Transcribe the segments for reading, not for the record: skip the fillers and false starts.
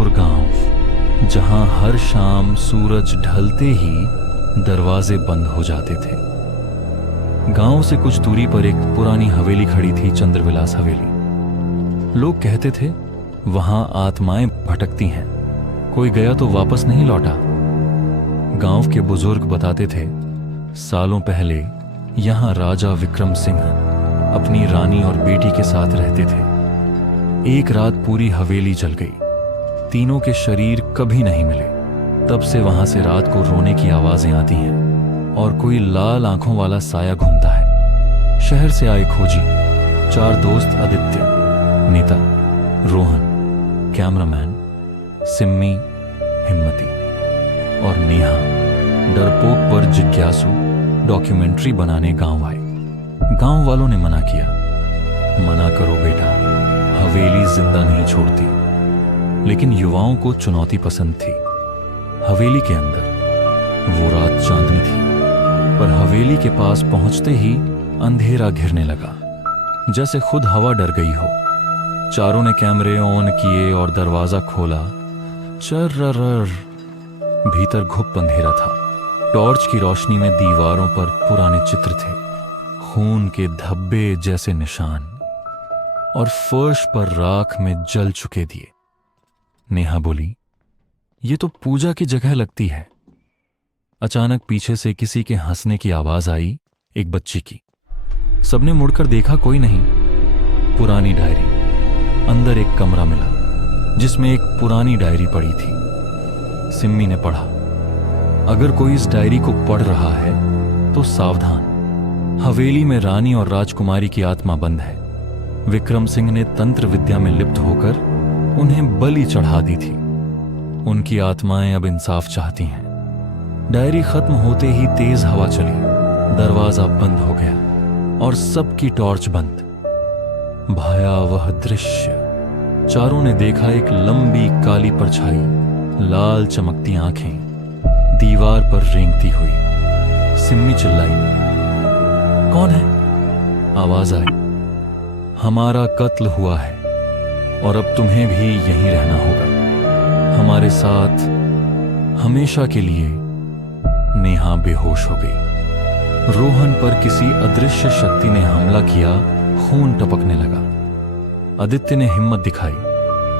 धनपुर गांव, जहां हर शाम सूरज ढलते ही दरवाजे बंद हो जाते थे। गांव से कुछ दूरी पर एक पुरानी हवेली खड़ी थी, चंद्रविलास हवेली। लोग कहते थे वहां आत्माएं भटकती हैं, कोई गया तो वापस नहीं लौटा। गांव के बुजुर्ग बताते थे सालों पहले यहां राजा विक्रम सिंह अपनी रानी और बेटी के साथ रहते थे। एक रात पूरी हवेली जल गई, तीनों के शरीर कभी नहीं मिले। तब से वहां से रात को रोने की आवाजें आती हैं और कोई लाल आंखों वाला साया घूमता है। शहर से आए खोजी, 4 दोस्त आदित्य, नीता, रोहन, कैमरामैन, सिम्मी, हिम्मती और नेहा डरपोक पर जिज्ञासु डॉक्यूमेंट्री बनाने गांव आए। गांव वालों ने मना किया, मना करो बेटा, हवेली जिंदा नहीं छोड़ती। लेकिन युवाओं को चुनौती पसंद थी। हवेली के अंदर वो रात चांदनी थी, पर हवेली के पास पहुंचते ही अंधेरा घिरने लगा, जैसे खुद हवा डर गई हो। चारों ने कैमरे ऑन किए और दरवाजा खोला। चर्रर, भीतर घुप अंधेरा था। टॉर्च की रोशनी में दीवारों पर पुराने चित्र थे, खून के धब्बे जैसे निशान, और फर्श पर राख में जल चुके दिए। नेहा बोली, ये तो पूजा की जगह लगती है। अचानक पीछे से किसी के हंसने की आवाज आई, एक बच्ची की। सबने मुड़कर देखा, कोई नहीं। पुरानी डायरी। अंदर एक कमरा मिला जिसमें एक पुरानी डायरी पड़ी थी। सिम्मी ने पढ़ा, अगर कोई इस डायरी को पढ़ रहा है तो सावधान, हवेली में रानी और राजकुमारी की आत्मा बंद है। विक्रम सिंह ने तंत्र विद्या में लिप्त होकर उन्हें बलि चढ़ा दी थी। उनकी आत्माएं अब इंसाफ चाहती हैं। डायरी खत्म होते ही तेज हवा चली, दरवाजा बंद हो गया और सबकी टॉर्च बंद। भयावह दृश्य। चारों ने देखा एक लंबी काली परछाई, लाल चमकती आंखें, दीवार पर रेंगती हुई। सिम्मी चिल्लाई, कौन है? आवाज आई, हमारा कत्ल हुआ है और अब तुम्हें भी यहीं रहना होगा, हमारे साथ हमेशा के लिए। नेहा बेहोश हो गई। रोहन पर किसी अदृश्य शक्ति ने हमला किया, खून टपकने लगा। आदित्य ने हिम्मत दिखाई।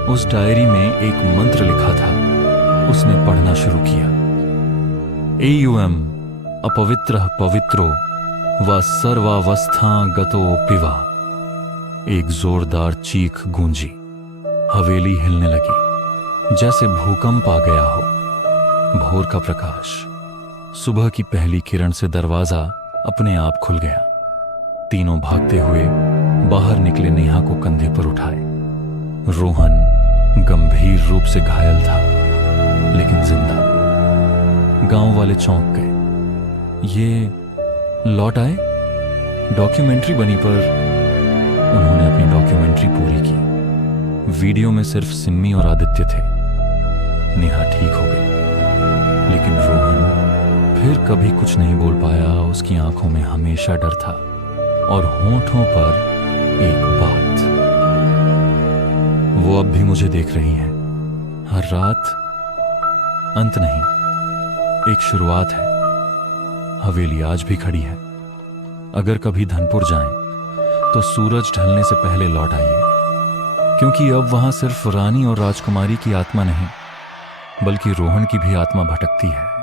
उस डायरी में एक मंत्र लिखा था, उसने पढ़ना शुरू किया। एयुएम अपवित्र पवित्रो व सर्वावस्था गतो पिवा। एक जोरदार चीख गूंजी। हवेली हिलने लगी, जैसे भूकंप आ गया हो। भोर का प्रकाश, सुबह की पहली किरण से दरवाजा अपने आप खुल गया। तीनों भागते हुए बाहर निकले, नेहा को कंधे पर उठाए। रोहन गंभीर रूप से घायल था, लेकिन जिंदा। गांव वाले चौंक गए। ये लौट आए? डॉक्यूमेंट्री बनी, पर उन्होंने अपनी डॉक्यूमेंट्री पूरी की। वीडियो में सिर्फ सिम्मी और आदित्य थे। नेहा ठीक हो गई, लेकिन रोहन फिर कभी कुछ नहीं बोल पाया। उसकी आंखों में हमेशा डर था और होंठों पर एक बात। वो अब भी मुझे देख रही हैं, हर रात। अंत नहीं, एक शुरुआत है। हवेली आज भी खड़ी है। अगर कभी धनपुर जाएं तो सूरज ढलने से पहले लौट आइए, क्योंकि अब वहां सिर्फ रानी और राजकुमारी की आत्मा नहीं, बल्कि रोहन की भी आत्मा भटकती है।